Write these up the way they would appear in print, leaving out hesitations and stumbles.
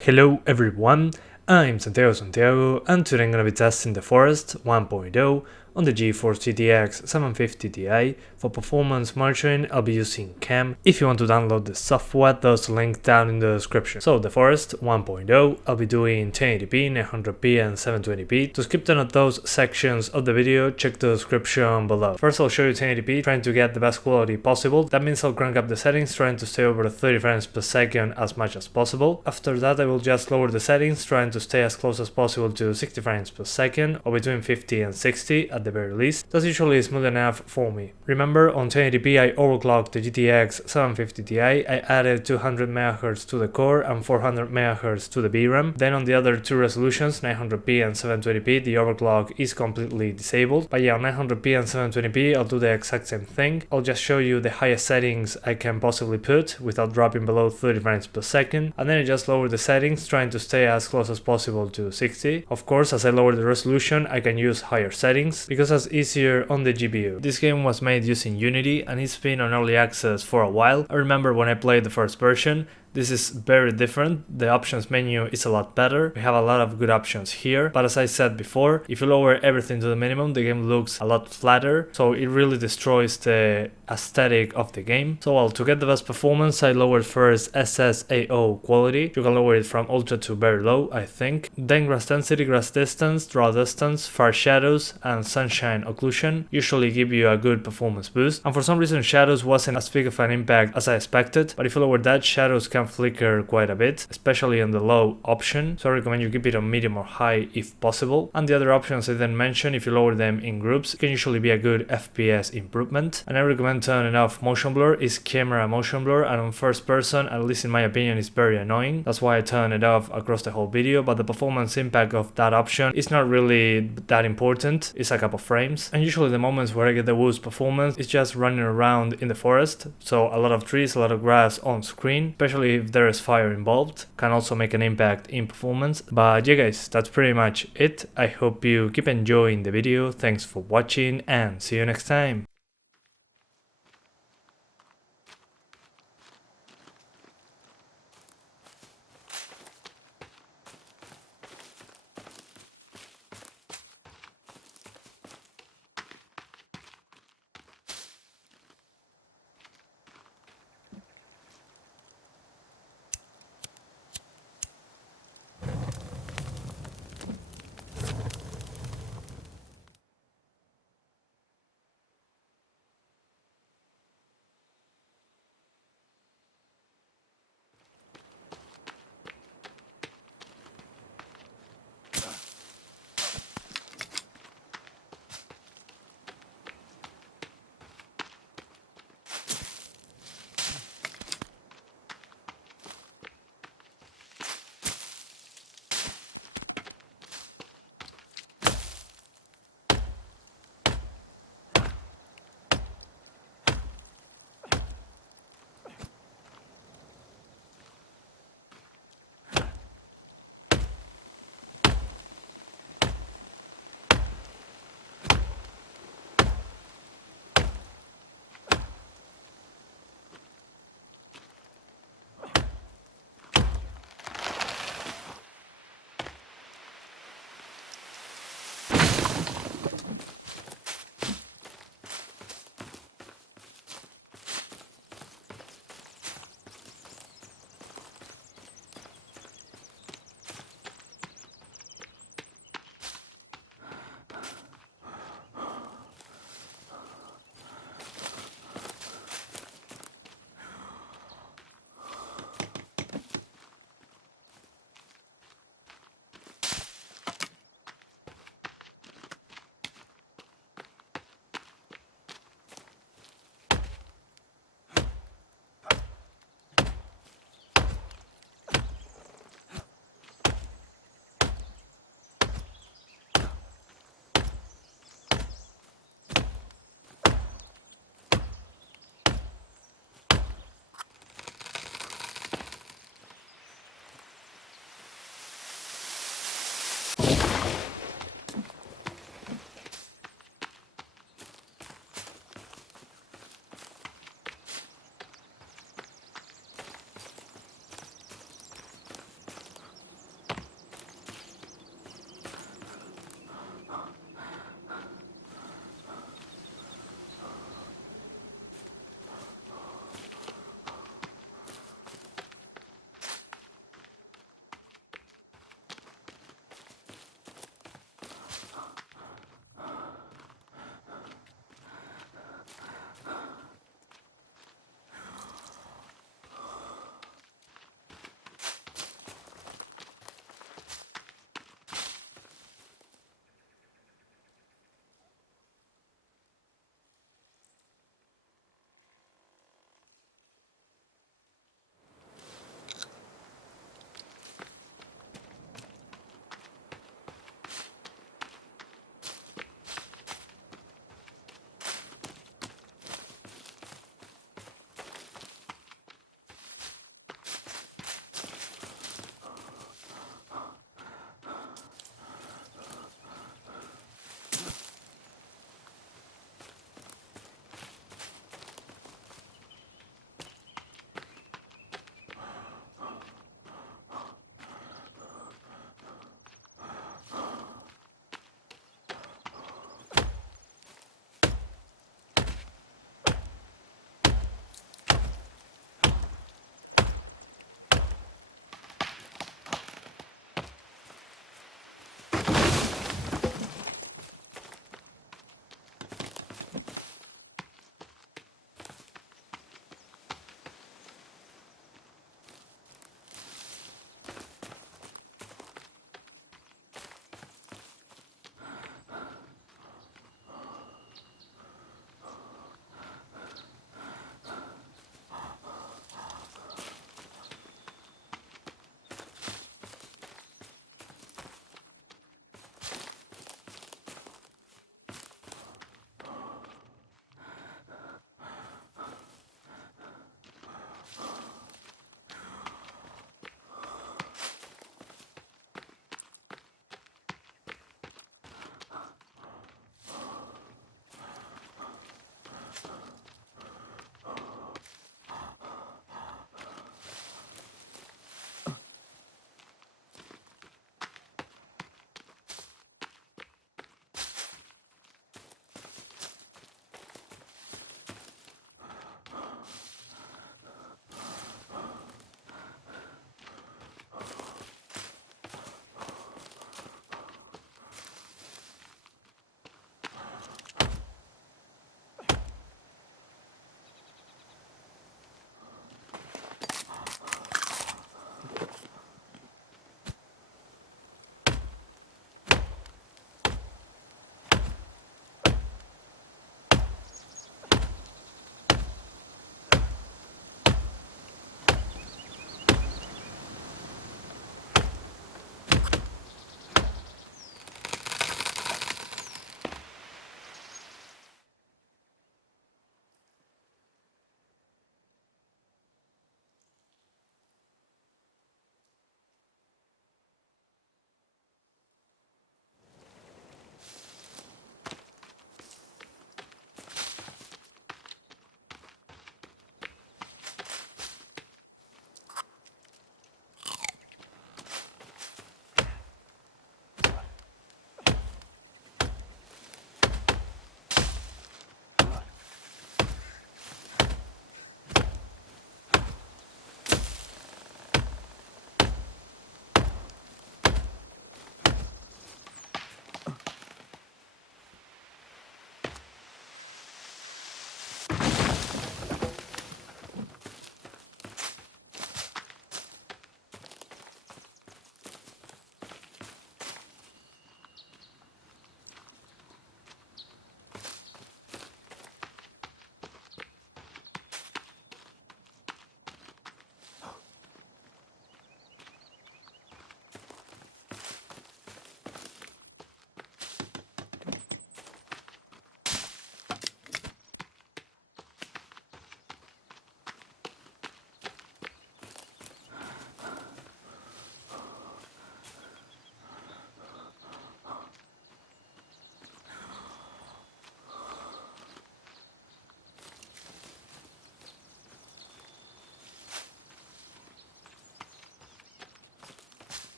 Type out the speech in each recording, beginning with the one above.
Hello everyone, I'm Santiago, and today I'm gonna be testing the Forest 1.0 on the Geforce GTX 750 Ti. For performance monitoring, I'll be using CAM. If you want to download the software, there's a link down in the description. So the Forest 1.0, I'll be doing 1080p, 900p and 720p. To skip none of those sections of the video, check the description below. First I'll show you 1080p, trying to get the best quality possible. That means I'll crank up the settings, trying to stay over 30 frames per second as much as possible. After that I will just lower the settings, trying to stay as close as possible to 60 frames per second, or between 50 and 60 at the very least. That's usually smooth enough for me. Remember, on 1080p I overclocked the GTX 750 Ti, I added 200 MHz to the core and 400 MHz to the VRAM. Then on the other two resolutions, 900p and 720p, the overclock is completely disabled. But yeah, on 900p and 720p I'll do the exact same thing. I'll just show you the highest settings I can possibly put without dropping below 30 frames per second, and then I just lower the settings, trying to stay as close as possible to 60. Of course, as I lower the resolution I can use higher settings because that's easier on the GPU. This game was made using Unity and it's been on early access for a while. I remember when I played the first version. This is very different. The options menu is a lot better. We have a lot of good options here, but as I said before, if you lower everything to the minimum, the game looks a lot flatter, so it really destroys the aesthetic of the game. So well, to get the best performance, I lowered first SSAO quality. You can lower it from ultra to very low, I think. Then grass density, grass distance, draw distance, far shadows, and sunshine occlusion usually give you a good performance boost. And for some reason shadows wasn't as big of an impact as I expected, but if you lower that, shadows can flicker quite a bit, especially on the low option, so I recommend you keep it on medium or high if possible. And the other options I didn't mention, if you lower them in groups, it can usually be a good FPS improvement. And I recommend turning off motion blur. Is camera motion blur, and on first person, at least in my opinion, is very annoying. That's why I turn it off across the whole video, but the performance impact of that option is not really that important. It's a couple frames, and usually the moments where I get the worst performance is just running around in the forest, so a lot of trees, a lot of grass on screen, especially if there is fire involved, can also make an impact in performance. But yeah guys, that's pretty much it. I hope you keep enjoying the video. Thanks for watching and see you next time.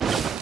Peace.